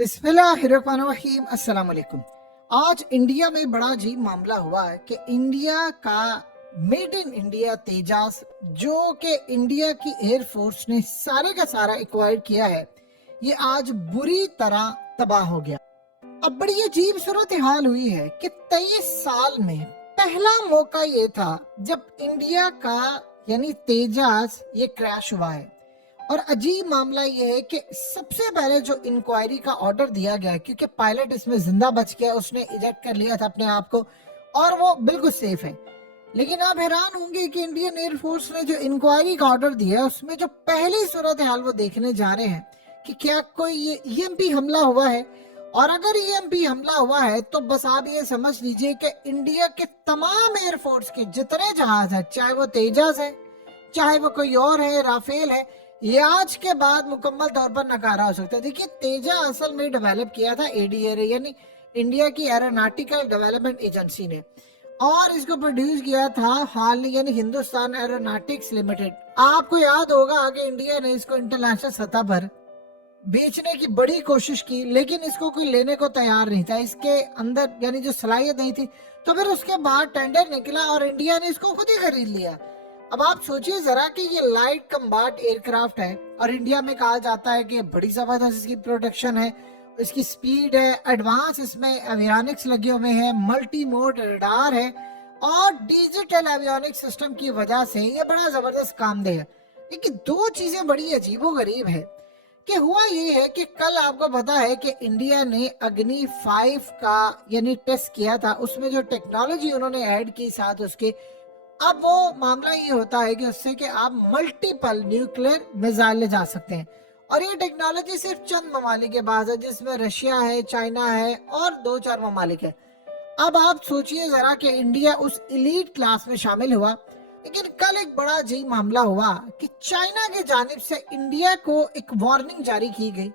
बिस्मिल्लाहिर्रहमानिर्रहीम। अस्सलाम वालेकुम। आज इंडिया में बड़ा अजीब मामला हुआ है कि इंडिया का मेड इन इंडिया तेजास, जो कि इंडिया की एयरफोर्स ने सारे का सारा एक्वायर किया है, ये आज बुरी तरह तबाह हो गया। अब बड़ी अजीब सूरत हाल हुई है कि 23 साल में पहला मौका ये था जब इंडिया का यानी तेजास ये क्रैश हुआ है। और अजीब मामला ये है कि सबसे पहले जो इंक्वायरी का ऑर्डर दिया गया, क्योंकि पायलट इसमें जिंदा बच गया, उसने इजेक्ट कर लिया था अपने आप को और वो बिल्कुल सेफ है। लेकिन आप हैरान होंगे कि इंडियन एयरफोर्स ने जो इंक्वायरी का ऑर्डर दिया है उसमें जो पहली सूरत हाल वो देखने जा रहे हैं कि क्या कोई ये ईएमपी हमला हुआ है। और अगर ईएमपी हमला हुआ है तो बस आप ये समझ लीजिए कि इंडिया के तमाम एयरफोर्स के जितने जहाज है, चाहे वो तेजस है, चाहे वो कोई और है, राफेल है, ये आज के बाद मुकम्मल तौर पर नकारा हो सकता है। देखिए, तेजा असल में डेवलप किया था एडीए यानी इंडिया की एरोनॉटिकल डेवलपमेंट एजेंसी ने, और इसको प्रोड्यूस किया था हाल यानी हिंदुस्तान एरोनॉटिक्स लिमिटेड। आपको याद होगा कि इंडिया ने इसको इंटरनेशनल सतह पर बेचने की बड़ी कोशिश की, लेकिन इसको कोई लेने को तैयार नहीं था, इसके अंदर यानी जो सलाहियत नहीं थी। तो फिर उसके बाद टेंडर निकला और इंडिया ने इसको खुद ही खरीद लिया। अब आप सोचिए जरा कि ये लाइट कम्बैट एयरक्राफ्ट है और इंडिया में कहा जाता है कि बड़ी जबरदस्त इसकी प्रोडक्शन है, इसकी स्पीड है, एडवांस इसमें एवियोनिक्स लगे हुए हैं, मल्टी मोड रडार है और डिजिटल एवियोनिक सिस्टम की वजह से ये बड़ा जबरदस्त कामदेह है। लेकिन दो चीजें बड़ी अजीबो गरीब है कि हुआ ये है कि कल आपको पता है कि इंडिया ने अग्नि 5 का यानी टेस्ट किया था, उसमें जो टेक्नोलॉजी उन्होंने ऐड की साथ उसके, अब वो मामला ये होता है कि उससे कि आप मल्टीपल न्यूक्लियर मिसाइल ले जा सकते हैं। और ये टेक्नोलॉजी सिर्फ चंद ममालिक के पास है, जिसमें रशिया है, चाइना है और 2-4 ममालिक है। अब आप सोचिए जरा कि इंडिया उस एलीट क्लास में शामिल हुआ। लेकिन कल एक बड़ा अजीब मामला हुआ कि चाइना की जानिब से इंडिया को एक वार्निंग जारी की गई,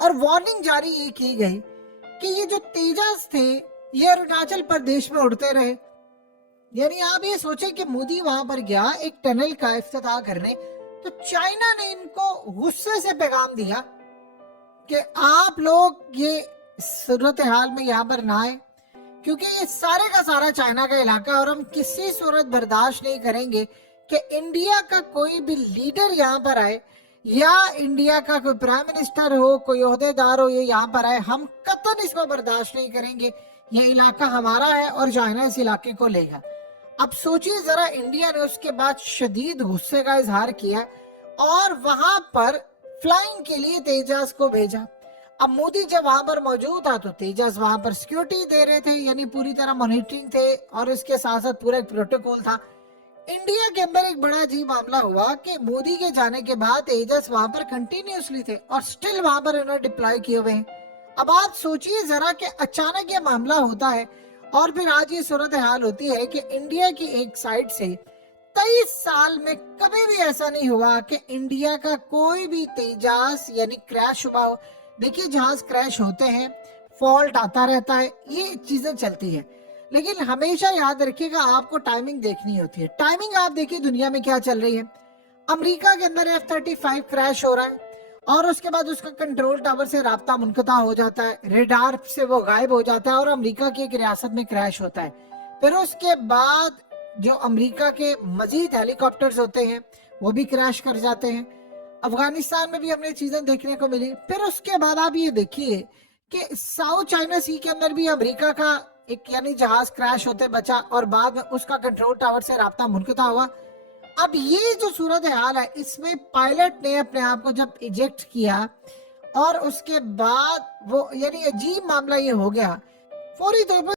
और वार्निंग जारी ये की गई कि ये जो तेजस थे ये अरुणाचल प्रदेश में उड़ते रहे। यानी आप ये सोचे कि मोदी वहां पर गया एक टनल का इफ्तिताह करने, तो चाइना ने इनको गुस्से से पैगाम दिया कि आप लोग ये सूरत हाल में यहाँ पर ना आए, क्योंकि ये सारे का सारा चाइना का इलाका है और हम किसी सूरत बर्दाश्त नहीं करेंगे कि इंडिया का कोई भी लीडर यहाँ पर आए या इंडिया का कोई प्राइम मिनिस्टर हो, कोई ओहदेदार हो, ये यहाँ पर आए। हम कतई इसको बर्दाश्त नहीं करेंगे। ये इलाका हमारा है और चाइना इस इलाके को लेगा। अब सोचिए जरा, इंडिया ने उसके बाद शदीद गुस्से का इजहार किया और वहां पर फ्लाइंग के लिए तेजस को भेजा। अब मोदी जब वहां पर मौजूद था तो तेजस वहां पर सिक्योरिटी दे रहे थे, यानी पूरी तरह मॉनिटरिंग थे, और इसके साथ साथ पूरा एक प्रोटोकॉल था। इंडिया के अंदर एक बड़ा अजीब मामला हुआ कि मोदी के जाने के बाद तेजस वहां पर कंटिन्यूसली थे और स्टिल वहां पर इन्होंने डिप्लॉय किए हुए हैं। अब आप सोचिए जरा कि अचानक ये मामला होता है और फिर आज ये सूरत हाल होती है कि इंडिया की एक साइड से 23 साल में कभी भी ऐसा नहीं हुआ कि इंडिया का कोई भी तेजस यानी क्रैश हुआ हो। देखिए, जहाज क्रैश होते हैं, फॉल्ट आता रहता है, ये चीजें चलती है, लेकिन हमेशा याद रखिएगा आपको टाइमिंग देखनी होती है। टाइमिंग आप देखिए दुनिया में क्या चल रही है। अमेरिका के अंदर F-35 क्रैश हो रहा है और उसके बाद उसका कंट्रोल टावर से राब्ता मुनक़ता हो जाता है, रेडार से वो गायब हो जाता है और अमेरिका की एक रियासत में क्रैश होता है। फिर उसके बाद जो अमेरिका के मजीद हेलीकॉप्टर्स होते हैं वो भी क्रैश कर जाते हैं। अफगानिस्तान में भी हमने चीजें देखने को मिली। फिर उसके बाद आप ये देखिए कि साउथ चाइना सी के अंदर भी अमेरिका का एक यानी जहाज क्रैश होते बचा और बाद में उसका कंट्रोल टावर से राब्ता मुनक़ता हुआ। अब ये जो सूरत हाल है, इसमें पायलट ने अपने आप को जब इजेक्ट किया और उसके बाद वो यानी अजीब मामला ये हो गया, फौरी तौर पर